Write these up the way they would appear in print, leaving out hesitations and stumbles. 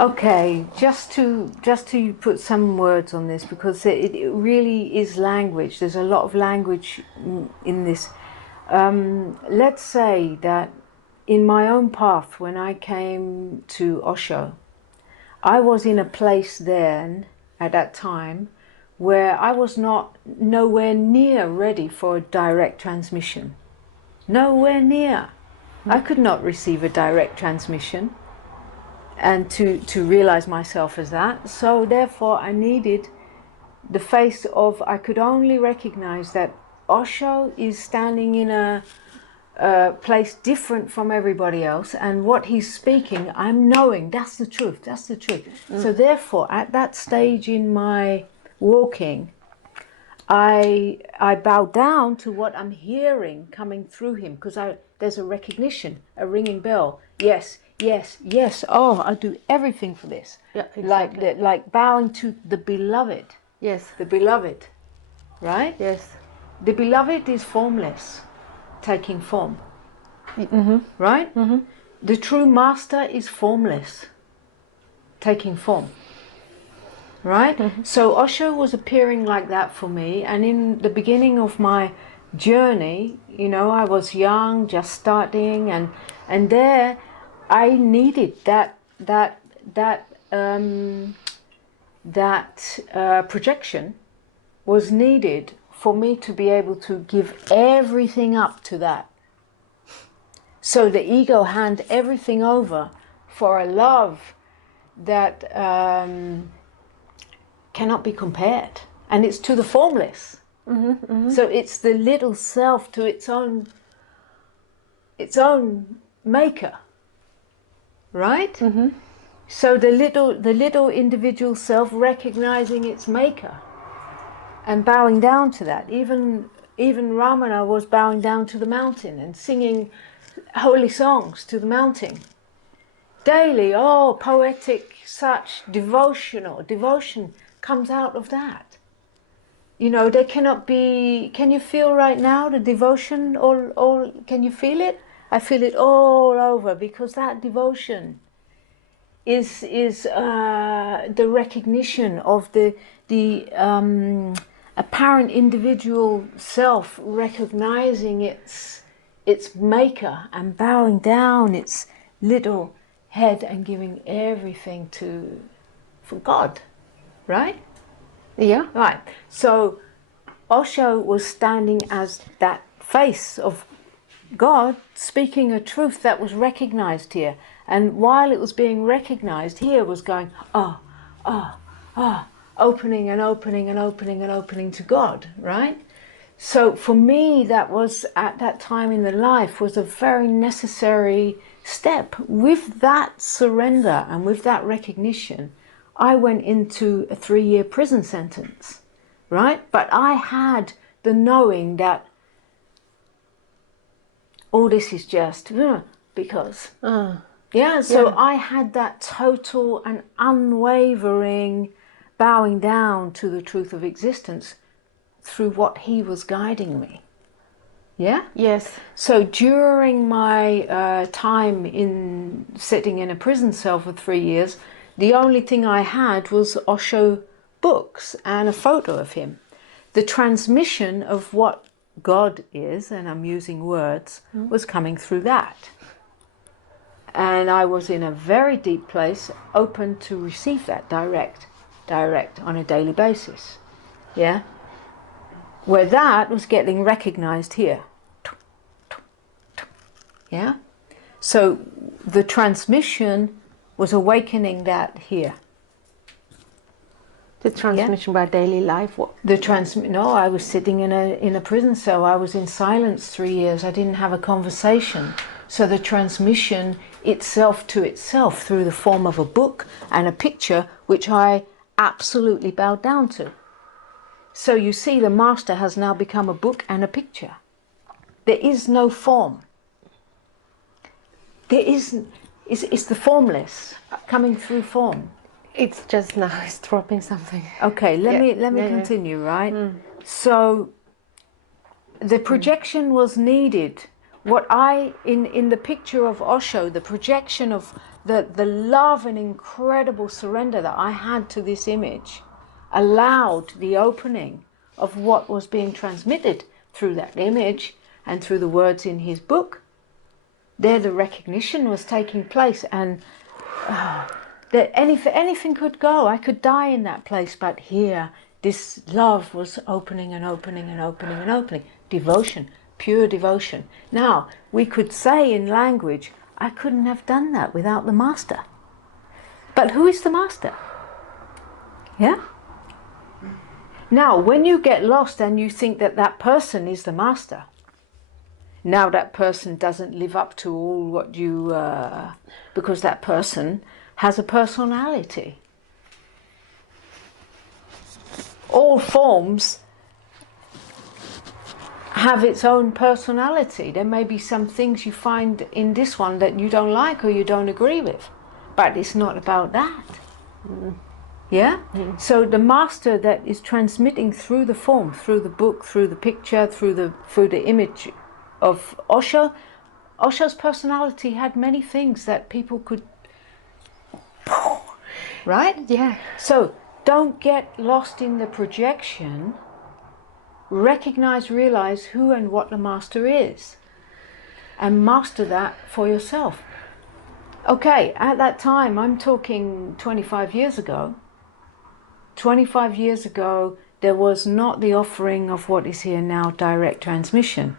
Okay, just to put some words on this, because it really is language. There's a lot of language in this. Let's say that in my own path, when I came to Osho, I was in a place then at that time where I was nowhere near ready for a direct transmission. Nowhere near. I could not receive a direct transmission and to realize myself as that. So therefore I needed the face of, I could only recognize that Osho is standing in a place different from everybody else, and what he's speaking, I'm knowing that's the truth, that's the truth. So therefore at that stage in my walking, I bow down to what I'm hearing coming through him, because there's a recognition, a ringing bell. Yes, yes, yes. Oh, I'll do everything for this. Yeah, exactly. Like bowing to the beloved. Yes. The beloved, right? Yes. The beloved is formless, taking form. Right? The true master is formless, taking form. Right? So Osho was appearing like that for me, and in the beginning of my journey, you know, I was young, just starting, and there I needed that projection was needed for me to be able to give everything up to that. So the ego hand everything over for a love that cannot be compared, and it's to the formless. So it's the little self to its own maker, right? So the little individual self recognizing its maker and bowing down to that. Even Ramana was bowing down to the mountain and singing holy songs to the mountain daily. Oh, poetic, such devotion comes out of that. You know, there cannot be. Can you feel right now the devotion? All can you feel it? I feel it all over, because that devotion is the recognition of the apparent individual self recognizing its maker and bowing down its little head and giving everything for God, right? Yeah. Right. So Osho was standing as that face of God speaking a truth that was recognized here. And while it was being recognized, here was going, opening and opening and opening and opening to God, right? So for me, that was, at that time in the life, was a very necessary step. With that surrender and with that recognition, I went into a 3-year prison sentence, right? But I had the knowing that all this is just because. So I had that total and unwavering bowing down to the truth of existence through what he was guiding me. Yeah? Yes. So during my time in sitting in a prison cell for 3 years, the only thing I had was Osho books and a photo of him. The transmission of what God is, and I'm using words, was coming through that. And I was in a very deep place, open to receive that direct on a daily basis. Yeah? Where that was getting recognized here. Yeah? So the transmission was awakening that here. The transmission by daily life. What? No, I was sitting in a prison cell. I was in silence 3 years. I didn't have a conversation. So the transmission itself to itself through the form of a book and a picture, which I absolutely bowed down to. So you see, the master has now become a book and a picture. There is no form. There isn't. It's the formless coming through form. It's just now it's dropping something. Okay, let me continue, right? So the projection was needed. What in the picture of Osho, the projection of the love and incredible surrender that I had to this image allowed the opening of what was being transmitted through that image and through the words in his book. There the recognition was taking place, and that anything could go. I could die in that place, but here this love was opening and opening and opening and opening. Devotion, pure devotion. Now, we could say in language, I couldn't have done that without the master. But who is the master? Yeah? Now, when you get lost and you think that that person is the master, now that person doesn't live up to all what you... because that person has a personality. All forms have its own personality. There may be some things you find in this one that you don't like or you don't agree with, but it's not about that. Yeah? So the master that is transmitting through the form, through the book, through the picture, through the image of Osho, Osho's personality had many things that people could... Right? Yeah. So don't get lost in the projection. Recognize, realize who and what the master is, and master that for yourself. Okay, at that time, I'm talking 25 years ago. 25 years ago, there was not the offering of what is here now, direct transmission.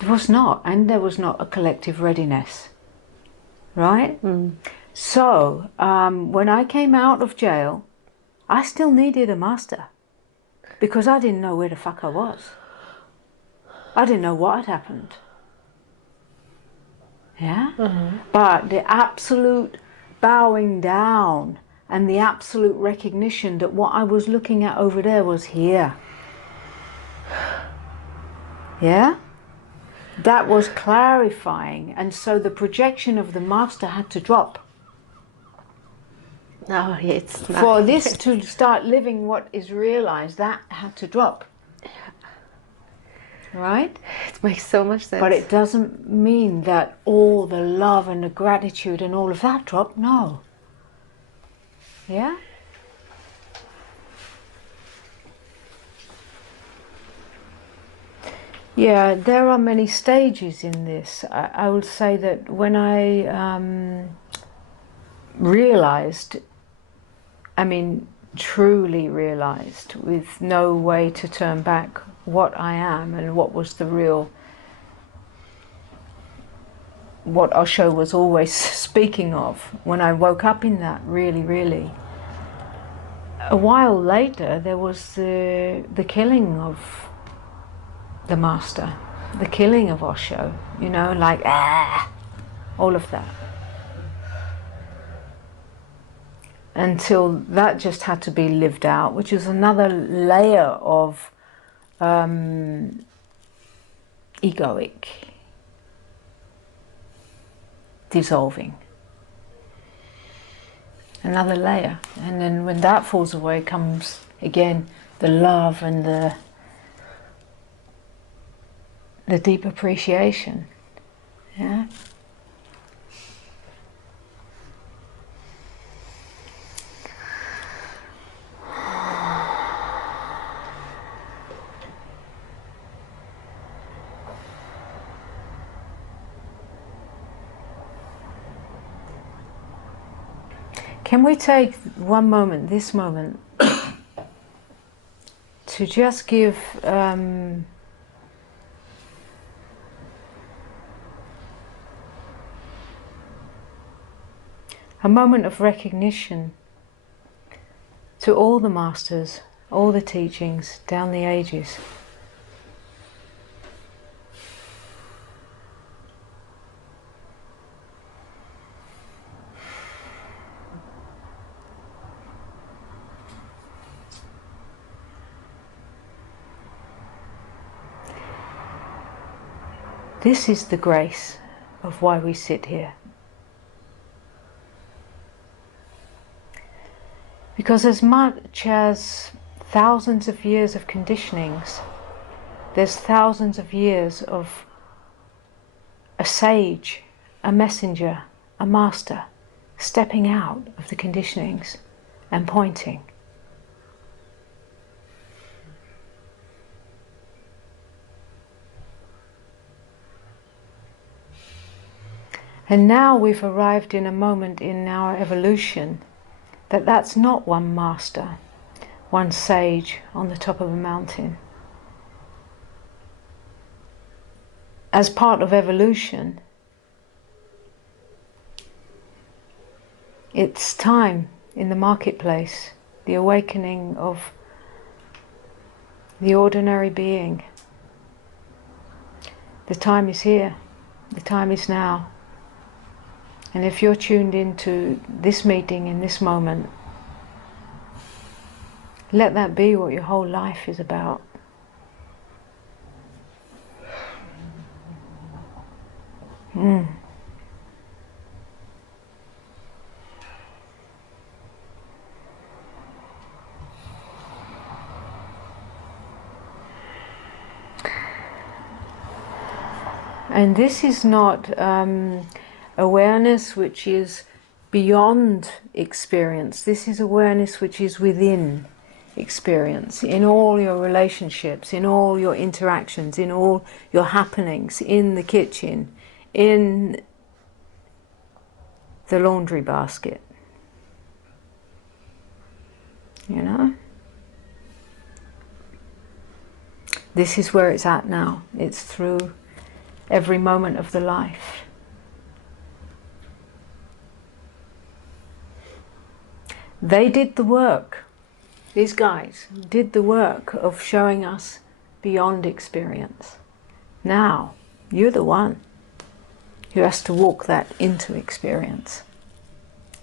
There was not, and there was not a collective readiness. Right? So, when I came out of jail, I still needed a master. Because I didn't know where the fuck I was. I didn't know what had happened. Yeah? But the absolute bowing down and the absolute recognition that what I was looking at over there was here. Yeah? That was clarifying, and so the projection of the master had to drop. No, it's not. For this to start living what is realized, that had to drop. Right? It makes so much sense. But it doesn't mean that all the love and the gratitude and all of that drop. No. Yeah? Yeah, there are many stages in this. I would say that when I realized, truly realized, with no way to turn back, what I am and what was the real, what Osho was always speaking of, when I woke up in that, really, a while later there was the killing of the master, the killing of Osho, all of that. Until that just had to be lived out, which is another layer of egoic dissolving. Another layer. And then when that falls away comes again the love and the deep appreciation. Yeah? Can we take one moment, this moment, to just give a moment of recognition to all the masters, all the teachings down the ages. This is the grace of why we sit here. Because as much as thousands of years of conditionings, there's thousands of years of a sage, a messenger, a master stepping out of the conditionings and pointing. And now we've arrived in a moment in our evolution that that's not one master, one sage on the top of a mountain. As part of evolution, it's time in the marketplace, the awakening of the ordinary being. The time is here, the time is now. And if you're tuned into this meeting in this moment, let that be what your whole life is about. And this is not awareness which is beyond experience. This is awareness which is within experience, in all your relationships, in all your interactions, in all your happenings, in the kitchen, in the laundry basket. You know? This is where it's at now. It's through every moment of the life. They did the work. These guys did the work of showing us beyond experience. Now, you're the one who has to walk that into experience,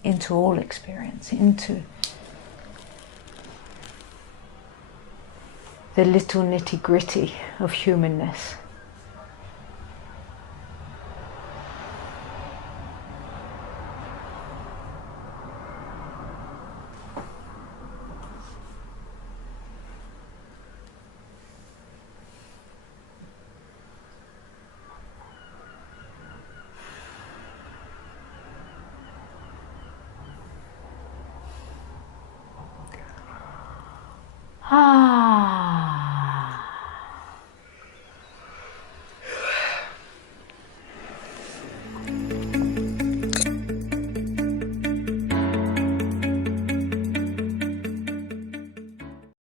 into all experience, into the little nitty-gritty of humanness.